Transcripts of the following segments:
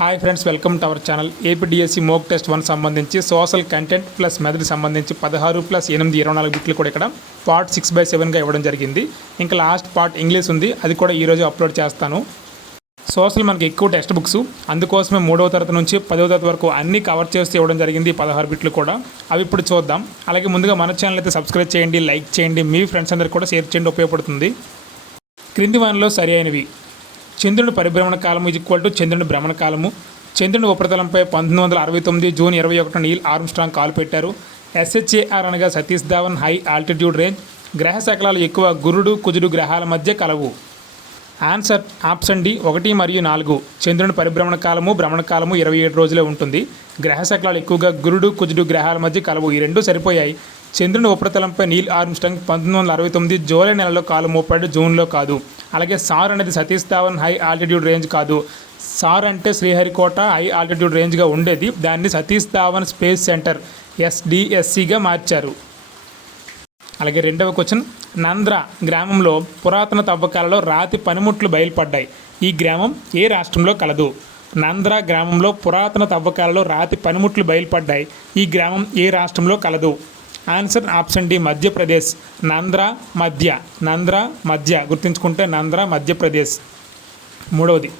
Hi friends, welcome to our channel. APDSC mock test 1 సంబంధించి social content plus method సంబంధించి 16+8 24 బిట్లు కూడా ఇక్కడ పార్ట్ 6/7గా ఇవ్వడం జరిగింది. ఇంకా లాస్ట్ పార్ట్ ఇంగ్లీష్ ఉంది, అది కూడా ఈరోజు అప్లోడ్ చేస్తాను. సోషల్ మనకి ఎక్కువ టెక్స్ట్ బుక్స్, అందుకోసమే 3వ తరగతి నుంచి 10వ తరగతి వరకు అన్నీ కవర్ చేస్తూ ఇవ్వడం జరిగింది. 16 బిట్లు కూడా అవి ఇప్పుడు చూద్దాం. అలాగే ముందుగా మన ఛానల్ అయితే సబ్స్క్రైబ్ చేయండి, లైక్ చేయండి, మీ ఫ్రెండ్స్ అందరికీ కూడా షేర్ చేయండి, ఉపయోగపడుతుంది. క్రింది వానిలో సరి అయినవి: చంద్రుని పరిభ్రమణ కాలము = చంద్రుని భ్రమణ కాలము. చంద్రుని ఉపరితలంపై 1969 జూన్ 21 నీల్ ఆర్మ్స్ట్రాంగ్ కాలు పెట్టారు. SHAR అనగా Satish Dhawan high altitude range. గ్రహ శకలాలు ఎక్కువ గురుడు కుజుడు గ్రహాల మధ్య కలవు. ఆన్సర్ ఆప్షన్ డి 1 మరియు 4. చంద్రుని పరిభ్రమణ కాలము భ్రమణ కాలము 27 రోజులే ఉంటుంది. గ్రహ శకలాలు ఎక్కువగా గురుడు కుజుడు గ్రహాల మధ్య కలవు. ఈ రెండు సరిపోయాయి. చంద్రుని ఉపరితలంపై నీల్ ఆర్మ్స్ట్రాంగ్ 1969 జూలై నెలలో కాలు మోపాడు, జూన్లో కాదు. అలాగే సార్ అనేది Satish Dhawan high altitude range కాదు. సార్ అంటే శ్రీహరికోట హై ఆల్టిట్యూడ్ రేంజ్గా ఉండేది, దాన్ని సతీష్ ధావన్ స్పేస్ సెంటర్ SDSCగా మార్చారు. అలాగే రెండవ క్వశ్చన్: నంద్ర గ్రామంలో పురాతన తవ్వకాలలో రాతి పనిముట్లు బయలుపడ్డాయి. ఈ గ్రామం ఏ రాష్ట్రంలో కలదు? నంద్ర గ్రామంలో పురాతన తవ్వకాలలో రాతి పనిముట్లు బయలుపడ్డాయి. ఈ గ్రామం ఏ రాష్ట్రంలో కలదు? Answer option D Madhya Pradesh. నంద్ర మధ్య గుర్తుంచుకుంటే నంద్ర మధ్యప్రదేశ్. మూడవది: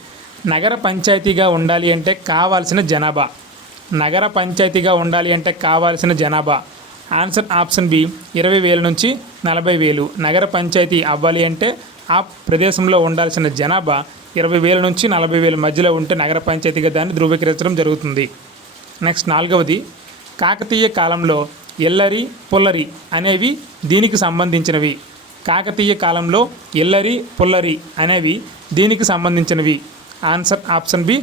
నగర పంచాయతీగా ఉండాలి అంటే కావాల్సిన జనాభా. నగర పంచాయతీగా ఉండాలి అంటే కావాల్సిన జనాభా. ఆన్సర్ ఆప్షన్ బి 20,000 నుంచి 40,000. నగర పంచాయతీ అవ్వాలి అంటే ఆ ప్రదేశంలో ఉండాల్సిన జనాభా 20,000 నుంచి 40,000 మధ్యలో ఉంటే నగర పంచాయతీగా దాన్ని ధృవీకరించడం జరుగుతుంది. నెక్స్ట్ నాలుగవది: కాకతీయ కాలంలో ఎల్లరి పుల్లరి అనేవి దీనికి సంబంధించినవి. కాకతీయ కాలంలో ఎల్లరి పుల్లరి అనేవి దీనికి సంబంధించినవి. ఆన్సర్ ఆప్షన్ బి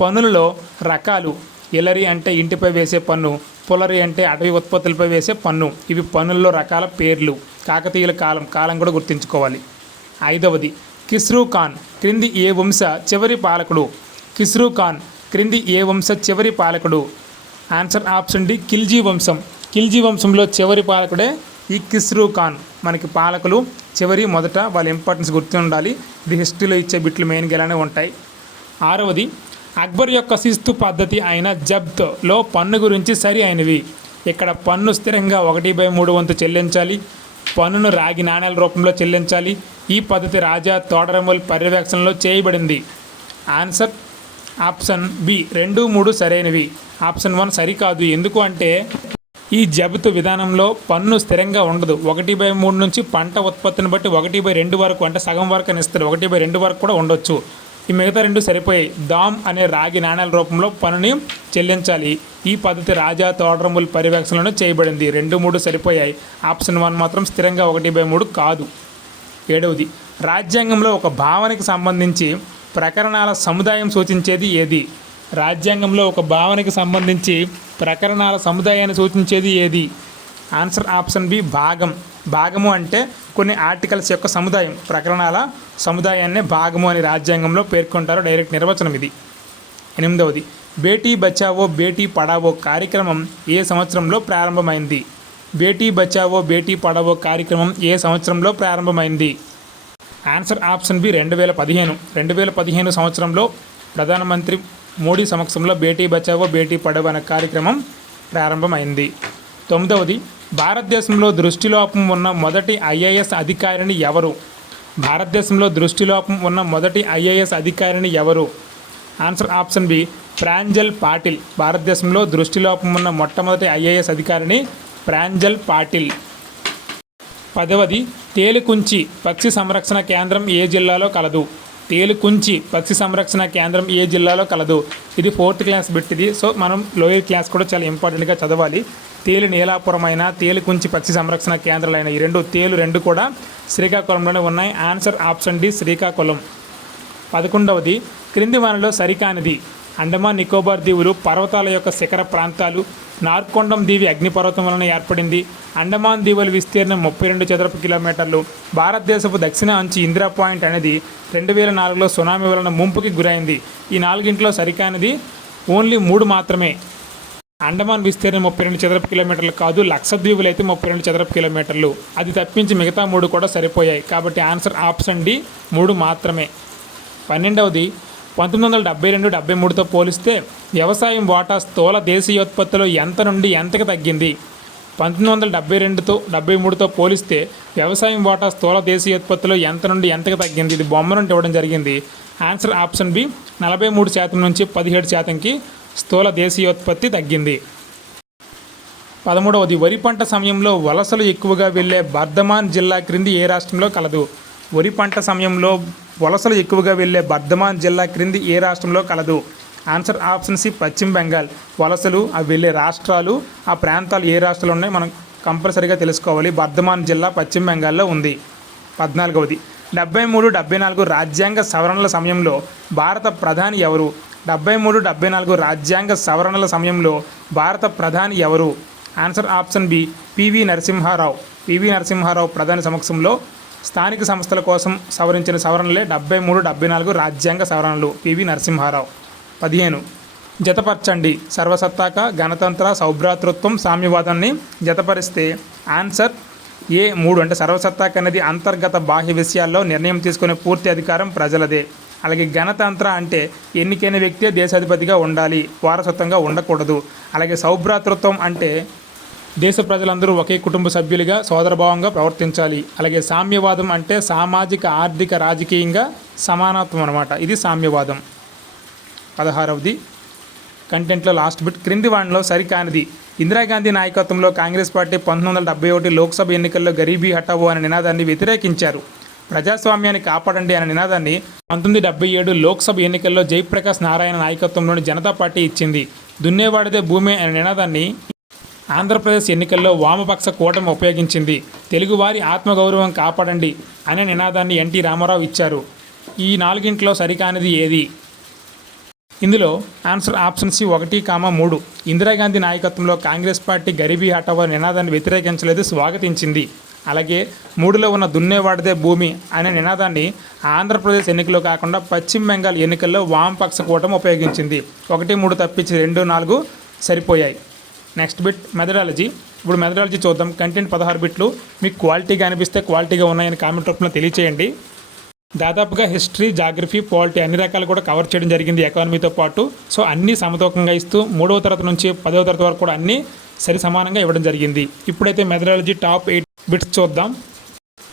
పన్నులలో రకాలు. ఎల్లరి అంటే ఇంటిపై వేసే పన్ను, పుల్లరి అంటే అటవీ ఉత్పత్తులపై వేసే పన్ను. ఇవి పన్నుల్లో రకాల పేర్లు. కాకతీయుల కాలం కూడా గుర్తుంచుకోవాలి. ఐదవది: కిస్రూ ఖాన్ క్రింది ఏ వంశ చివరి పాలకుడు? కిస్రూ ఖాన్ క్రింది ఏ వంశ చివరి పాలకుడు? ఆన్సర్ ఆప్షన్ డి ఖిల్జీ వంశం. ఖిల్జీ వంశంలో చివరి పాలకుడే ఈ కిస్రూ ఖాన్. మనకి పాలకులు చివరి మొదట వాళ్ళ ఇంపార్టెన్స్ గుర్తు ఉండాలి. ఇది హిస్టరీలో ఇచ్చే బిట్లు మెయిన్గా ఇలానే ఉంటాయి. ఆరవది: అక్బర్ యొక్క శిస్తు పద్ధతి అయిన జబ్త్లో పన్ను గురించి సరి అయినవి. ఇక్కడ పన్ను స్థిరంగా 1/3 వంతు చెల్లించాలి. పన్నును రాగి నాణేల రూపంలో చెల్లించాలి. ఈ పద్ధతి రాజా తోడరమల్ పర్యవేక్షణలో చేయబడింది. ఆన్సర్ ఆప్షన్ బి 2, 3 సరైనవి. ఆప్షన్ 1 సరికాదు. ఎందుకు అంటే ఈ జబతు విధానంలో పన్ను స్థిరంగా ఉండదు. 1/3 నుంచి పంట ఉత్పత్తిని బట్టి 1/2 వరకు, అంటే సగం వరకు అని ఇస్తారు. 1/2 వరకు కూడా ఉండొచ్చు. ఈ మిగతా 2 సరిపోయాయి. దామ్ అనే రాగి నాణేల రూపంలో పన్నుని చెల్లించాలి. ఈ పద్ధతి రాజా తోడరముల్ పర్యవేక్షణలో చేయబడింది. 2, 3 సరిపోయాయి. ఆప్షన్ 1 మాత్రం స్థిరంగా 1/3 కాదు. ఏడవది: రాజ్యాంగంలో ఒక భావనకి సంబంధించి ప్రకరణాల సముదాయం సూచించేది ఏది? రాజ్యాంగంలో ఒక భావనకి సంబంధించి ప్రకరణాల సముదాయాన్ని సూచించేది ఏది? ఆన్సర్ ఆప్షన్ బి భాగం. భాగము అంటే కొన్ని ఆర్టికల్స్ యొక్క సముదాయం. ప్రకరణాల సముదాయాన్నే భాగము అని రాజ్యాంగంలో పేర్కొంటారు. డైరెక్ట్ నిర్వచనం ఇది. ఎనిమిదవది: బేటీ బచావో బేటీ పడావో కార్యక్రమం ఏ సంవత్సరంలో ప్రారంభమైంది? బేటీ బచావో బేటీ పడావో కార్యక్రమం ఏ సంవత్సరంలో ప్రారంభమైంది? Answer option B 2015. 2015 సంవత్సరంలో ప్రధానమంత్రి మోడీ సమక్షంలో బేటీ బచావో బేటీ పడావో అనే కార్యక్రమం ప్రారంభమైంది. తొమ్మిదవది: భారతదేశంలో దృష్టిలోపం ఉన్న మొదటి IAS అధికారిని ఎవరు? భారతదేశంలో దృష్టిలోపం ఉన్న మొదటి IAS అధికారిని ఎవరు? Answer option B Pranjal Patil. భారతదేశంలో దృష్టిలోపం ఉన్న మొట్టమొదటి IAS అధికారిని ప్రాంజల్ పాటిల్. 10వది: తేలుకుంచి పక్షి సంరక్షణ కేంద్రం ఏ జిల్లాలో కలదు? తేలుకుంచి పక్షి సంరక్షణ కేంద్రం ఏ జిల్లాలో కలదు? ఇది 4th క్లాస్ బిట్ ఇది. సో మనం లోయర్ క్లాస్ కూడా చాలా ఇంపార్టెంట్గా చదవాలి. తేలు నీలాపురం అయినా తేలుకుంచి పక్షి సంరక్షణ కేంద్రాలైన ఈ రెండు కూడా శ్రీకాకుళంలోనే ఉన్నాయి. Answer option D Srikakulam. 11వది: క్రింది వానిలో సరికానిది. అండమాన్ నికోబార్ దీవులు పర్వతాల యొక్క శిఖర ప్రాంతాలు. నార్కొండం దీవి అగ్నిపర్వతం వలన ఏర్పడింది. అండమాన్ దీవుల విస్తీర్ణం 32 చదరపు కిలోమీటర్లు. భారతదేశపు దక్షిణ అంచు ఇందిరా పాయింట్ అనేది 2004లో సునామీ వలన ముంపుకి గురైంది. ఈ 4గింటిలో సరికానిది ఓన్లీ 3 మాత్రమే. అండమాన్ విస్తీర్ణం 32 చదరపు కిలోమీటర్లు కాదు, లక్షద్వీపులు అయితే 32 చదరపు కిలోమీటర్లు. అది తప్పించి మిగతా 3 కూడా సరిపోయాయి. కాబట్టి ఆన్సర్ ఆప్షన్ డి 3 మాత్రమే. 12వది: 1972-73తో పోలిస్తే వ్యవసాయం వాటా స్థూల దేశీయోత్పత్తిలో ఎంత నుండి ఎంతకు తగ్గింది? 1972-73తో పోలిస్తే వ్యవసాయం వాటా స్థూల దేశీయోత్పత్తిలో ఎంత నుండి ఎంతకు తగ్గింది? ఇది బొమ్మ నుండి ఇవ్వడం జరిగింది. ఆన్సర్ ఆప్షన్ బి 43% నుంచి 17%కి స్థూల దేశీయోత్పత్తి తగ్గింది. 13వది వరి పంట సమయంలో వలసలు ఎక్కువగా వెళ్లే బర్ధమాన్ జిల్లా క్రింది ఏ రాష్ట్రంలో కలదు? వరి పంట సమయంలో వలసలు ఎక్కువగా వెళ్లే బర్ధమాన్ జిల్లా క్రింది ఏ రాష్ట్రంలో కలదు? ఆన్సర్ ఆప్షన్ సి పశ్చిమ బెంగాల్. వలసలు అవి వెళ్ళే రాష్ట్రాలు, ఆ ప్రాంతాలు ఏ రాష్ట్రాలు ఉన్నాయి మనం కంపల్సరీగా తెలుసుకోవాలి. బర్ధమాన్ జిల్లా పశ్చిమ బెంగాల్లో ఉంది. 14వది 73-74 రాజ్యాంగ సవరణల సమయంలో భారత ప్రధాని ఎవరు? 73-74 రాజ్యాంగ సవరణల సమయంలో భారత ప్రధాని ఎవరు? Answer option B PV Narasimha Rao. PV Narasimha Rao ప్రధాని సమక్షంలో స్థానిక సంస్థల కోసం సవరించిన సవరణలే 73-74 రాజ్యాంగ సవరణలు. పివి నరసింహారావు. 15 జతపరచండి. సర్వసత్తాక, గణతంత్ర, సౌభ్రాతృత్వం, సామ్యవాదాన్ని జతపరిస్తే ఆన్సర్ ఏ 3. అంటే సర్వసత్తాక అనేది అంతర్గత బాహ్య విషయాల్లో నిర్ణయం తీసుకునే పూర్తి అధికారం ప్రజలదే. అలాగే గణతంత్ర అంటే ఎన్నికైన వ్యక్తే దేశాధిపతిగా ఉండాలి, వారసత్వంగా ఉండకూడదు. అలాగే సౌభ్రాతృత్వం అంటే దేశ ప్రజలందరూ ఒకే కుటుంబ సభ్యులుగా సోదరభావంగా ప్రవర్తించాలి. అలాగే సామ్యవాదం అంటే సామాజిక, ఆర్థిక, రాజకీయంగా సమానత్వం అన్నమాట. ఇది సామ్యవాదం. 16వది కంటెంట్లో లాస్ట్ బిట్. క్రింది వాటిలో సరికానిది. ఇందిరాగాంధీ నాయకత్వంలో కాంగ్రెస్ పార్టీ 1971 లోక్సభ ఎన్నికల్లో గరీబీ హటావో అనే నినాదాన్ని వ్యతిరేకించారు. ప్రజాస్వామ్యాన్ని కాపాడండి అనే నినాదాన్ని 1977 లోక్సభ ఎన్నికల్లో జయప్రకాష్ నారాయణ నాయకత్వంలోని జనతా పార్టీ ఇచ్చింది. దున్నేవాడిదే భూమి అనే నినాదాన్ని ఆంధ్రప్రదేశ్ ఎన్నికల్లో వామపక్ష కూటమి ఉపయోగించింది. తెలుగువారి ఆత్మగౌరవం కాపాడండి అనే నినాదాన్ని ఎన్టీ రామారావు ఇచ్చారు. ఈ 4గింట్లో సరికానిది ఏది? ఇందులో ఆన్సర్ ఆప్షన్ సి 1-3. ఇందిరాగాంధీ నాయకత్వంలో కాంగ్రెస్ పార్టీ గరీబీ హటావో నినాదాన్ని వ్యతిరేకించలేదు, స్వాగతించింది. అలాగే 3లో ఉన్న దున్నేవాడిదే భూమి అనే నినాదాన్ని ఆంధ్రప్రదేశ్ ఎన్నికల్లో కాకుండా పశ్చిమ బెంగాల్ ఎన్నికల్లో వామపక్ష కూటమి ఉపయోగించింది. 1, 3 తప్పించి 2, 4 సరిపోయాయి. Next bit methodology. ఇప్పుడు మెథడాలజీ చూద్దాం. కంటెంట్ 16 బిట్లు. మీకు క్వాలిటీగా అనిపిస్తే క్వాలిటీగా ఉన్నాయని కామెంట్ రూపంలో తెలియచేయండి. దాదాపుగా హిస్టరీ, జాగ్రఫీ, పాలిటీ అన్ని రకాలు కూడా కవర్ చేయడం జరిగింది ఎకానమీతో పాటు. సో అన్నీ సమతూకంగా ఇస్తూ 3వ తరగతి నుంచి 10వ తరగతి వరకు కూడా అన్నీ సరి సమానంగా ఇవ్వడం జరిగింది. ఇప్పుడైతే మెథడాలజీ టాప్ 8 బిట్స్ చూద్దాం.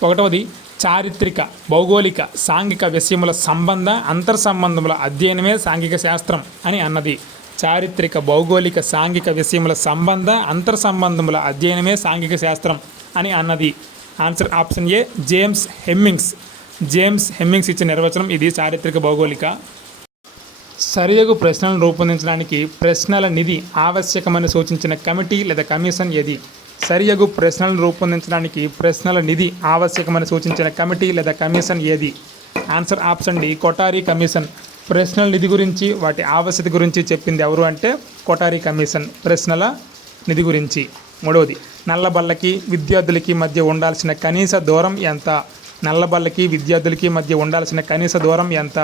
1వది చారిత్రక, భౌగోళిక, సాంఘిక విషయముల సంబంధ అంతర్సంబంధముల అధ్యయనమే సాంఘిక శాస్త్రం అని అన్నది. చారిత్రక, భౌగోళిక, సాంఘిక విషయముల సంబంధ అంతర్సంబంధముల అధ్యయనమే సాంఘిక శాస్త్రం అని అన్నది. ఆన్సర్ ఆప్షన్ ఏ జేమ్స్ హెమ్మింగ్స్. జేమ్స్ హెమ్మింగ్స్ ఇచ్చిన నిర్వచనం ఇది చారిత్రక, భౌగోళిక. సరియగు ప్రశ్నలను రూపొందించడానికి ప్రశ్నల నిధి ఆవశ్యకమని సూచించిన కమిటీ లేదా కమిషన్ ఏది? సరియగు ప్రశ్నలను రూపొందించడానికి ప్రశ్నల నిధి ఆవశ్యకమని సూచించిన కమిటీ లేదా కమిషన్ ఏది? Answer option D Kothari commission. ప్రశ్నల నిధి గురించి, వాటి ఆవశ్యకత గురించి చెప్పింది ఎవరు అంటే కొఠారి కమిషన్, ప్రశ్నల నిధి గురించి. 3వది నల్లబల్లకి విద్యార్థులకి మధ్య ఉండాల్సిన కనీస దూరం ఎంత? నల్లబల్లకి విద్యార్థులకి మధ్య ఉండాల్సిన కనీస దూరం ఎంత?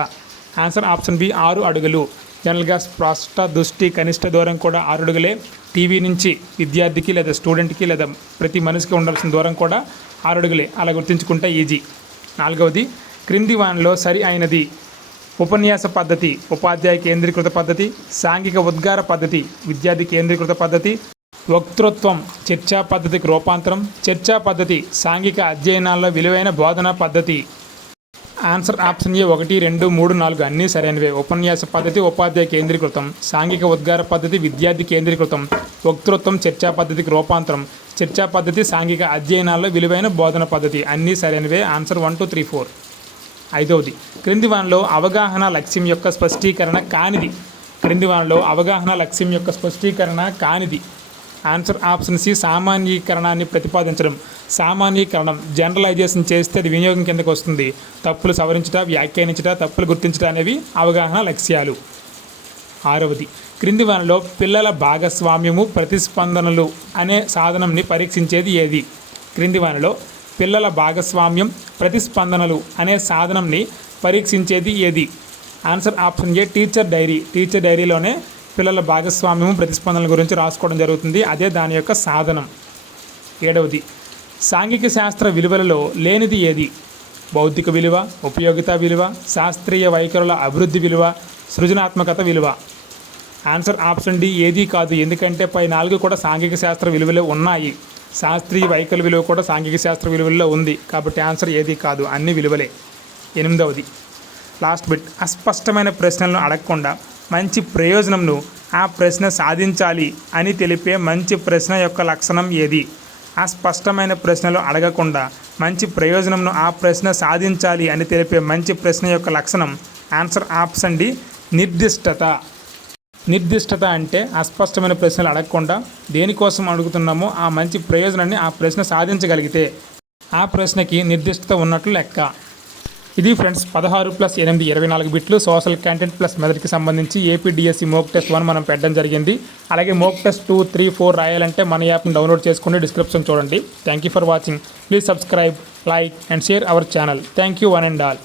ఆన్సర్ ఆప్షన్ బి 6 అడుగులు. జనరల్గా స్పష్ట దృష్టి కనిష్ట దూరం కూడా 6 అడుగులే. టీవీ నుంచి విద్యార్థికి లేదా స్టూడెంట్కి లేదా ప్రతి మనిషికి ఉండాల్సిన దూరం కూడా 6 అడుగులే. అలా గుర్తుంచుకుంటే ఈజీ. 4వది క్రింది వానిలో సరి అయినది. ఉపన్యాస పద్ధతి ఉపాధ్యాయ కేంద్రీకృత పద్ధతి, సాంఘిక ఉద్గార పద్ధతి విద్యార్థి కేంద్రీకృత పద్ధతి, వక్తృత్వం చర్చా పద్ధతికి రూపాంతరం, చర్చా పద్ధతి సాంఘిక అధ్యయనాల్లో విలువైన బోధనా పద్ధతి. ఆన్సర్ ఆప్షన్ ఏ 1, 2, 3, 4 అన్నీ సరైనవే. ఉపన్యాస పద్ధతి ఉపాధ్యాయ కేంద్రీకృతం, సాంఘిక ఉద్గార పద్ధతి విద్యార్థి కేంద్రీకృతం, వక్తృత్వం చర్చా పద్ధతికి రూపాంతరం, చర్చా పద్ధతి సాంఘిక అధ్యయనాల్లో విలువైన బోధన పద్ధతి అన్నీ సరైనవే. ఆన్సర్ 1, 2, 3, 4. 5వది క్రింది వానిలో అవగాహన లక్ష్యం యొక్క స్పష్టీకరణ కానిది. క్రింది వానిలో అవగాహన లక్ష్యం యొక్క స్పష్టీకరణ కానిది. ఆన్సర్ ఆప్షన్ సి సామాన్యీకరణాన్ని ప్రతిపాదించడం. సామాన్యీకరణం జనరలైజేషన్ చేస్తే అది వినియోగం కిందకు వస్తుంది. తప్పులు సవరించుట, వ్యాఖ్యానించుట, తప్పులు గుర్తించుట అనేవి అవగాహన లక్ష్యాలు. 6వది క్రింది వానిలో పిల్లల భాగస్వామ్యము, ప్రతిస్పందనలు అనే సాధనంని పరీక్షించేది ఏది? క్రింది వానిలో పిల్లల భాగస్వామ్యం, ప్రతిస్పందనలు అనే సాధనంని పరీక్షించేది ఏది? Answer option A teacher diary. Teacher డైరీలోనే పిల్లల భాగస్వామ్యము, ప్రతిస్పందనల గురించి రాసుకోవడం జరుగుతుంది. అదే దాని యొక్క సాధనం. 7వది సాంఘిక శాస్త్ర విలువలలో లేనిది ఏది? బౌద్ధిక విలువ, ఉపయోగిత విలువ, శాస్త్రీయ వైఖరుల అభివృద్ధి విలువ, సృజనాత్మకత విలువ. ఆన్సర్ ఆప్షన్ డి ఏదీ కాదు. ఎందుకంటే పై 4 కూడా సాంఘిక శాస్త్ర విలువలే ఉన్నాయి. శాస్త్రీయ వైఖరి విలువ కూడా సాంఘిక శాస్త్ర విలువల్లో ఉంది. కాబట్టి ఆన్సర్ ఏదీ కాదు, అన్ని విలువలే. 8వది లాస్ట్ బిట్. అస్పష్టమైన ప్రశ్నలను అడగకుండా మంచి ప్రయోజనంను ఆ ప్రశ్న సాధించాలి అని తెలిపే మంచి ప్రశ్న యొక్క లక్షణం ఏది? అస్పష్టమైన ప్రశ్నలు అడగకుండా మంచి ప్రయోజనంను ఆ ప్రశ్న సాధించాలి అని తెలిపే మంచి ప్రశ్న యొక్క లక్షణం ఆన్సర్ ఆప్షన్ డి నిర్దిష్టత. నిర్దిష్టత అంటే అస్పష్టమైన ప్రశ్నలు అడగకుండా దేనికోసం అడుగుతున్నామో ఆ మంచి ప్రయోజనాన్ని ఆ ప్రశ్న సాధించగలిగితే ఆ ప్రశ్నకి నిర్దిష్టత ఉన్నట్లు లెక్క. ఇది ఫ్రెండ్స్ 16 + 8 24 బిట్లు సోషల్ కంటెంట్ ప్లస్ మెథడ్కి సంబంధించి ఏపీడిఎస్సి మోక్ టెస్ట్ 1 మనం పెట్టడం జరిగింది. అలాగే మోక్ టెస్ట్ 2, 3, 4 రాయాలంటే మన యాప్ని డౌన్లోడ్ చేసుకుని డిస్క్రిప్షన్ చూడండి. Thank you for watching. Please subscribe, like and share our channel. Thank you one and all.